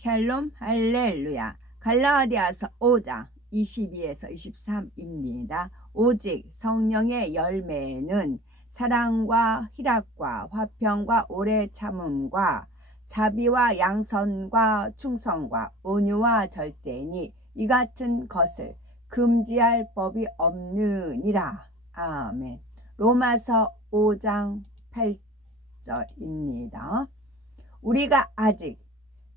샬롬 할렐루야. 갈라디아서 5장 22에서 23입니다. 오직 성령의 열매는 사랑과 희락과 화평과 오래 참음과 자비와 양선과 충성과 온유와 절제니 이 같은 것을 금지할 법이 없느니라. 아멘. 로마서 5장 8절입니다. 우리가 아직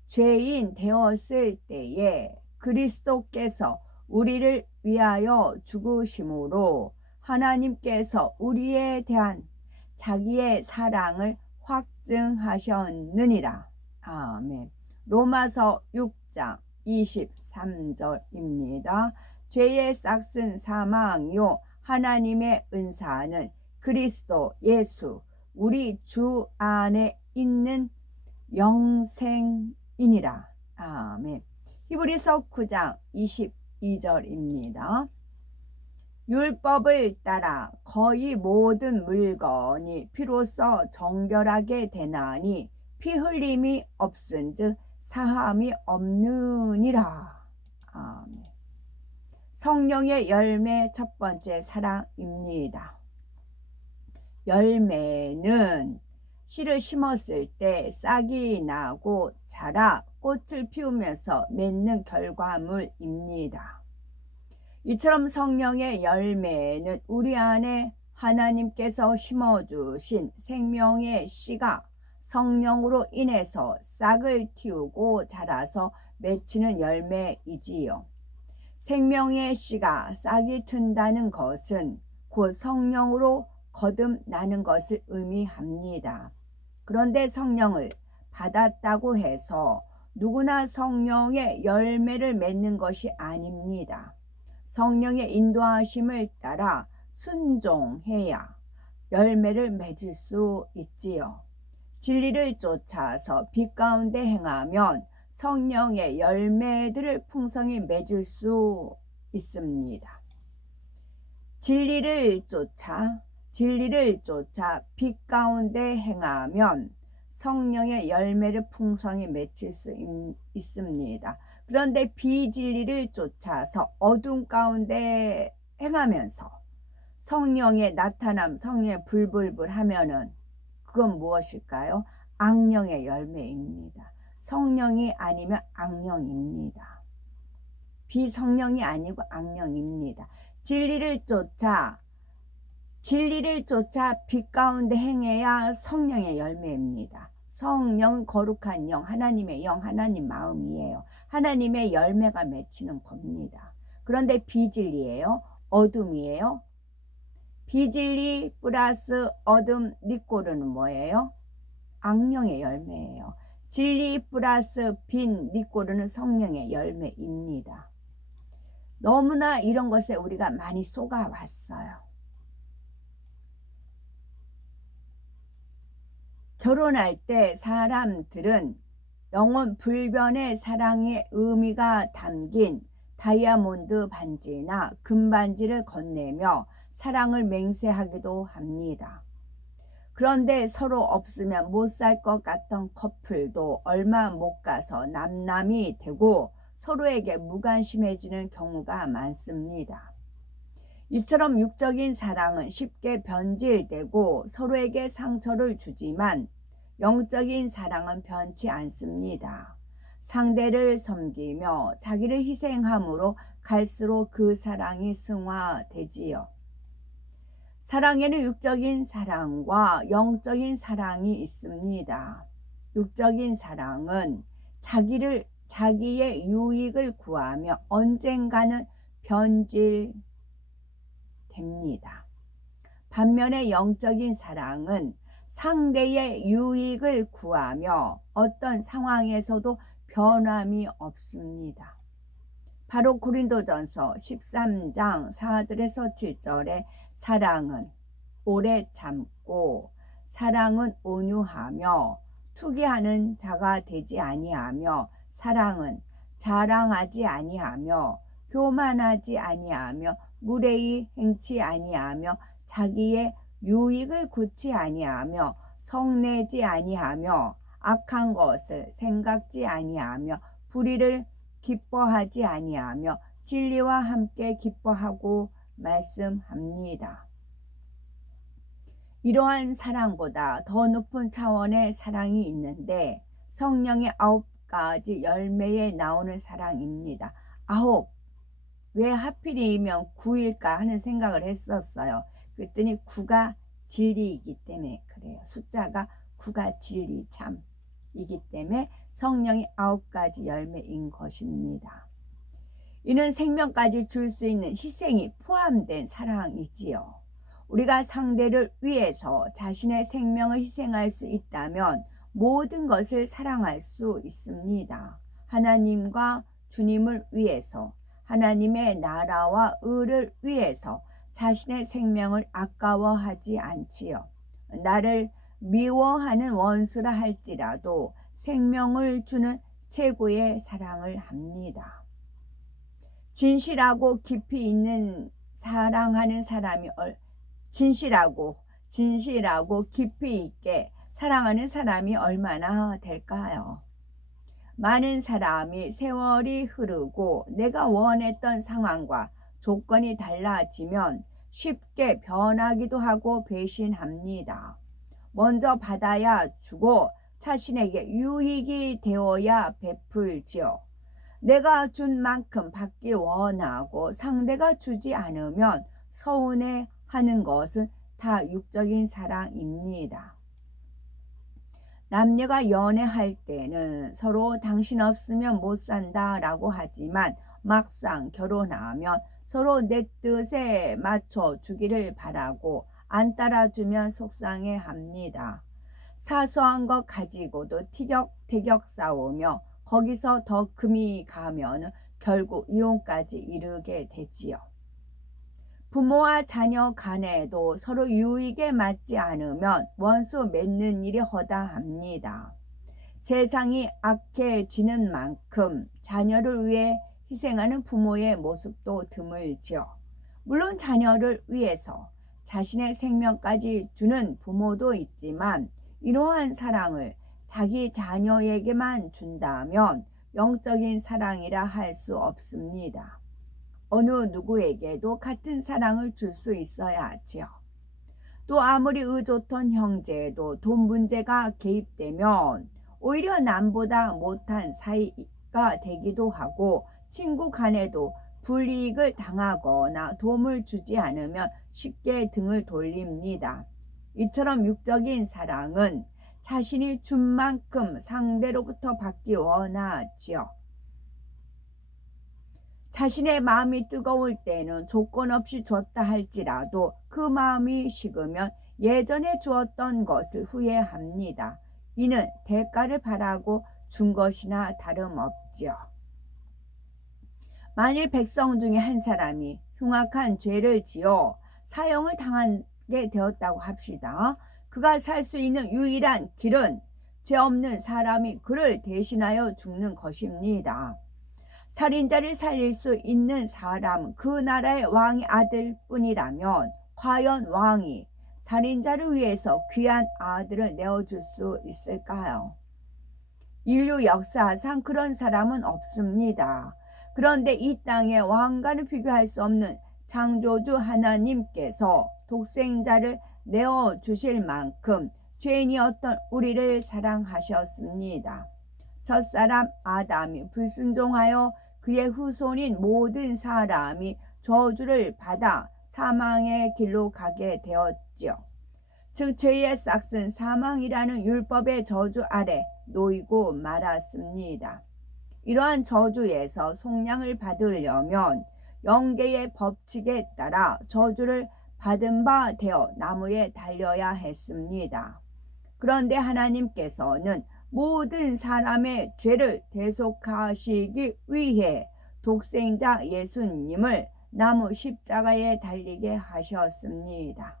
죄인 되었을 때에 그리스도께서 우리를 위하여 죽으심으로 하나님께서 우리에 대한 자기의 사랑을 확증하셨느니라. 아멘. 로마서 6장 23절입니다. 죄의 싹은 사망이요 하나님의 은사는 그리스도 예수 우리 주 안에 있는 영생이니라. 아멘. 히브리서 9장 22절입니다. 율법을 따라 거의 모든 물건이 피로써 정결하게 되나니 피 흘림이 없은즉 사함이 없느니라. 아멘. 성령의 열매 첫 번째 사랑입니다. 열매는 씨를 심었을 때 싹이 나고 자라 꽃을 피우면서 맺는 결과물입니다. 이처럼 성령의 열매는 우리 안에 하나님께서 심어주신 생명의 씨가 성령으로 인해서 싹을 틔우고 자라서 맺히는 열매이지요. 생명의 씨가 싹이 튼다는 것은 곧 성령으로 거듭나는 것을 의미합니다. 그런데 성령을 받았다고 해서 누구나 성령의 열매를 맺는 것이 아닙니다. 성령의 인도하심을 따라 순종해야 열매를 맺을 수 있지요. 진리를 쫓아서 빛 가운데 행하면 성령의 열매들을 풍성히 맺을 수 있습니다. 진리를 쫓아 빛 가운데 행하면 성령의 열매를 풍성히 맺힐 수 있습니다. 그런데 비진리를 쫓아서 어둠 가운데 행하면서 성령의 나타남, 성령의 불불불 하면은 그건 무엇일까요? 악령의 열매입니다. 성령이 아니면 악령입니다. 비성령이 아니고 악령입니다. 진리를 쫓아 빛 가운데 행해야 성령의 열매입니다. 성령 거룩한 영, 하나님의 영, 하나님 마음이에요. 하나님의 열매가 맺히는 겁니다. 그런데 비진리예요? 어둠이에요? 비진리 플러스 어둠 니꼬르는 뭐예요? 악령의 열매예요. 진리 플러스 빛 니꼬르는 성령의 열매입니다. 너무나 이런 것에 우리가 많이 속아왔어요. 결혼할 때 사람들은 영원 불변의 사랑의 의미가 담긴 다이아몬드 반지나 금반지를 건네며 사랑을 맹세하기도 합니다. 그런데 서로 없으면 못 살 것 같던 커플도 얼마 못 가서 남남이 되고 서로에게 무관심해지는 경우가 많습니다. 이처럼 육적인 사랑은 쉽게 변질되고 서로에게 상처를 주지만 영적인 사랑은 변치 않습니다. 상대를 섬기며 자기를 희생함으로 갈수록 그 사랑이 승화되지요. 사랑에는 육적인 사랑과 영적인 사랑이 있습니다. 육적인 사랑은 자기의 유익을 구하며 언젠가는 변질됩니다. 반면에 영적인 사랑은 상대의 유익을 구하며 어떤 상황에서도 변함이 없습니다. 바로 고린도전서 13장 4절에서 7절에 사랑은 오래 참고 사랑은 온유하며 투기하는 자가 되지 아니하며 사랑은 자랑하지 아니하며 교만하지 아니하며 무례히 행치 아니하며 자기의 유익을 굳지 아니하며 성내지 아니하며 악한 것을 생각지 아니하며 불의를 기뻐하지 아니하며 진리와 함께 기뻐하고 말씀합니다. 이러한 사랑보다 더 높은 차원의 사랑이 있는데 성령의 9가지 열매에 나오는 사랑입니다. 9, 왜 하필이면 9일까 하는 생각을 했었어요. 그랬더니 9가 진리이기 때문에 그래요. 숫자가 9가 진리 참이기 때문에 성령의 9가지 열매인 것입니다. 이는 생명까지 줄 수 있는 희생이 포함된 사랑이지요. 우리가 상대를 위해서 자신의 생명을 희생할 수 있다면 모든 것을 사랑할 수 있습니다. 하나님과 주님을 위해서, 하나님의 나라와 의를 위해서 자신의 생명을 아까워하지 않지요. 나를 미워하는 원수라 할지라도 생명을 주는 최고의 사랑을 합니다. 진실하고 깊이 있는 사랑하는 사람이 진실하고 깊이 있게 사랑하는 사람이 얼마나 될까요? 많은 사람이 세월이 흐르고 내가 원했던 상황과 조건이 달라지면 쉽게 변하기도 하고 배신합니다. 먼저 받아야 주고 자신에게 유익이 되어야 베풀지요. 내가 준 만큼 받기 원하고 상대가 주지 않으면 서운해하는 것은 다 육적인 사랑입니다. 남녀가 연애할 때는 서로 당신 없으면 못 산다 라고 하지만 막상 결혼하면 서로 내 뜻에 맞춰 주기를 바라고 안 따라주면 속상해합니다. 사소한 것 가지고도 티격태격 싸우며 거기서 더 금이 가면 결국 이혼까지 이르게 되지요. 부모와 자녀 간에도 서로 유익에 맞지 않으면 원수 맺는 일이 허다합니다. 세상이 악해지는 만큼 자녀를 위해 희생하는 부모의 모습도 드물지요. 물론 자녀를 위해서 자신의 생명까지 주는 부모도 있지만 이러한 사랑을 자기 자녀에게만 준다면 영적인 사랑이라 할 수 없습니다. 어느 누구에게도 같은 사랑을 줄 수 있어야 하지요. 또 아무리 의좋던 형제에도 돈 문제가 개입되면 오히려 남보다 못한 사이가 되기도 하고 친구 간에도 불이익을 당하거나 도움을 주지 않으면 쉽게 등을 돌립니다. 이처럼 육적인 사랑은 자신이 준 만큼 상대로부터 받기 원하지요. 자신의 마음이 뜨거울 때는 조건 없이 줬다 할지라도 그 마음이 식으면 예전에 주었던 것을 후회합니다. 이는 대가를 바라고 준 것이나 다름없지요. 만일 백성 중에 한 사람이 흉악한 죄를 지어 사형을 당하게 되었다고 합시다. 그가 살 수 있는 유일한 길은 죄 없는 사람이 그를 대신하여 죽는 것입니다. 살인자를 살릴 수 있는 사람은 그 나라의 왕의 아들뿐이라면 과연 왕이 살인자를 위해서 귀한 아들을 내어줄 수 있을까요? 인류 역사상 그런 사람은 없습니다. 그런데 이 땅의 왕과는 비교할 수 없는 창조주 하나님께서 독생자를 내어주실 만큼 죄인이었던 우리를 사랑하셨습니다. 첫사람 아담이 불순종하여 그의 후손인 모든 사람이 저주를 받아 사망의 길로 가게 되었지요. 즉 죄의 싹은 사망이라는 율법의 저주 아래 놓이고 말았습니다. 이러한 저주에서 속량을 받으려면 영계의 법칙에 따라 저주를 받은 바 되어 나무에 달려야 했습니다. 그런데 하나님께서는 모든 사람의 죄를 대속하시기 위해 독생자 예수님을 나무 십자가에 달리게 하셨습니다.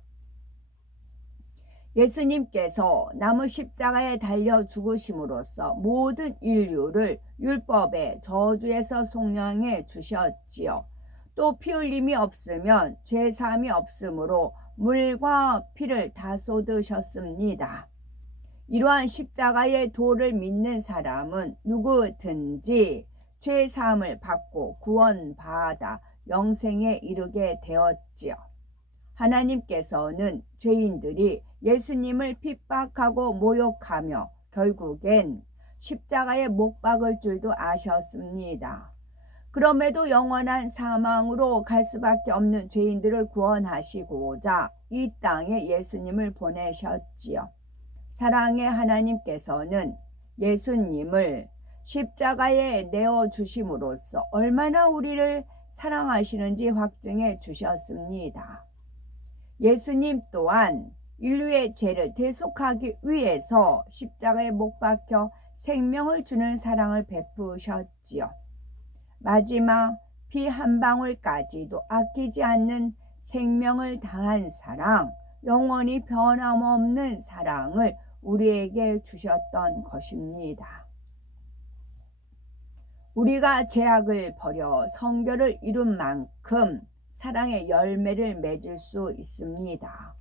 예수님께서 나무 십자가에 달려 죽으심으로써 모든 인류를 율법의 저주에서 속량해 주셨지요. 또 피 흘림이 없으면 죄 사함이 없으므로 물과 피를 다 쏟으셨습니다. 이러한 십자가의 도를 믿는 사람은 누구든지 죄 사함을 받고 구원받아 영생에 이르게 되었지요. 하나님께서는 죄인들이 예수님을 핍박하고 모욕하며 결국엔 십자가에 못 박을 줄도 아셨습니다. 그럼에도 영원한 사망으로 갈 수밖에 없는 죄인들을 구원하시고자 이 땅에 예수님을 보내셨지요. 사랑의 하나님께서는 예수님을 십자가에 내어주심으로써 얼마나 우리를 사랑하시는지 확증해 주셨습니다. 예수님 또한 인류의 죄를 대속하기 위해서 십자가에 못 박혀 생명을 주는 사랑을 베푸셨지요. 마지막 피 한 방울까지도 아끼지 않는 생명을 다한 사랑, 영원히 변함없는 사랑을 우리에게 주셨던 것입니다. 우리가 죄악을 버려 성결을 이룬 만큼 사랑의 열매를 맺을 수 있습니다.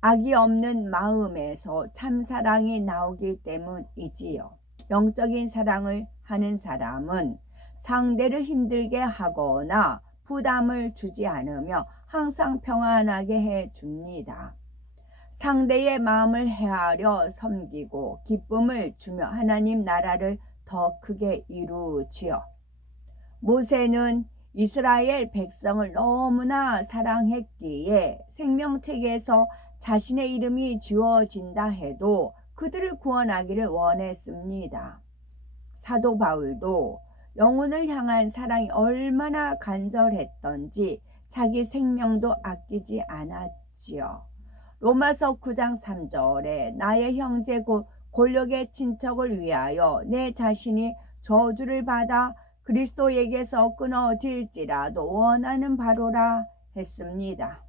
악이 없는 마음에서 참사랑이 나오기 때문이지요. 영적인 사랑을 하는 사람은 상대를 힘들게 하거나 부담을 주지 않으며 항상 평안하게 해줍니다. 상대의 마음을 헤아려 섬기고 기쁨을 주며 하나님 나라를 더 크게 이루지요. 모세는 이스라엘 백성을 너무나 사랑했기에 생명책에서 자신의 이름이 지워진다 해도 그들을 구원하기를 원했습니다. 사도 바울도 영혼을 향한 사랑이 얼마나 간절했던지 자기 생명도 아끼지 않았지요. 로마서 9장 3절에 나의 형제 곧 골력의 친척을 위하여 내 자신이 저주를 받아 그리스도에게서 끊어질지라도 원하는 바로라 했습니다.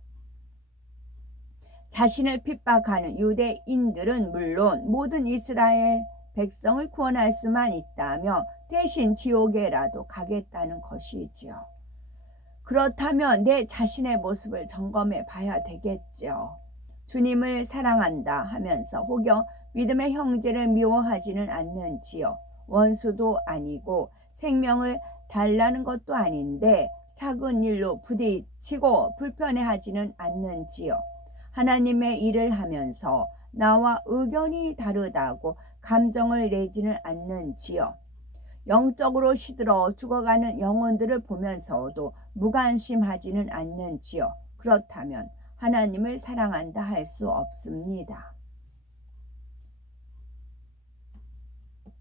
자신을 핍박하는 유대인들은 물론 모든 이스라엘 백성을 구원할 수만 있다며 대신 지옥에라도 가겠다는 것이지요. 그렇다면 내 자신의 모습을 점검해 봐야 되겠죠. 주님을 사랑한다 하면서 혹여 믿음의 형제를 미워하지는 않는지요. 원수도 아니고 생명을 달라는 것도 아닌데 작은 일로 부딪히고 불편해하지는 않는지요. 하나님의 일을 하면서 나와 의견이 다르다고 감정을 내지는 않는지요. 영적으로 시들어 죽어가는 영혼들을 보면서도 무관심하지는 않는지요. 그렇다면 하나님을 사랑한다 할 수 없습니다.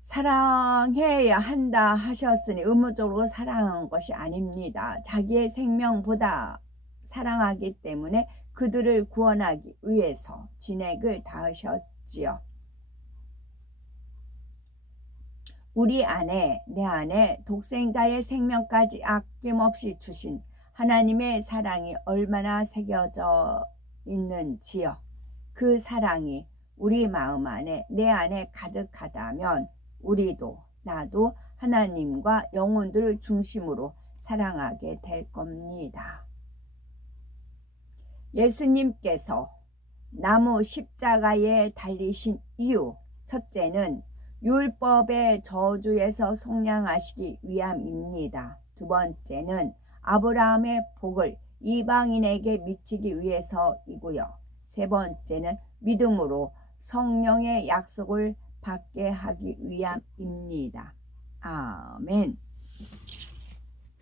사랑해야 한다 하셨으니 의무적으로 사랑한 것이 아닙니다. 자기의 생명보다 사랑하기 때문에 그들을 구원하기 위해서 진액을 다하셨지요. 우리 안에, 내 안에 독생자의 생명까지 아낌없이 주신 하나님의 사랑이 얼마나 새겨져 있는지요. 그 사랑이 우리 마음 안에, 내 안에 가득하다면 우리도, 나도 하나님과 영혼들을 중심으로 사랑하게 될 겁니다. 예수님께서 나무 십자가에 달리신 이유, 첫째는 율법의 저주에서 속량하시기 위함입니다. 두 번째는 아브라함의 복을 이방인에게 미치기 위해서이고요. 세 번째는 믿음으로 성령의 약속을 받게 하기 위함입니다. 아멘.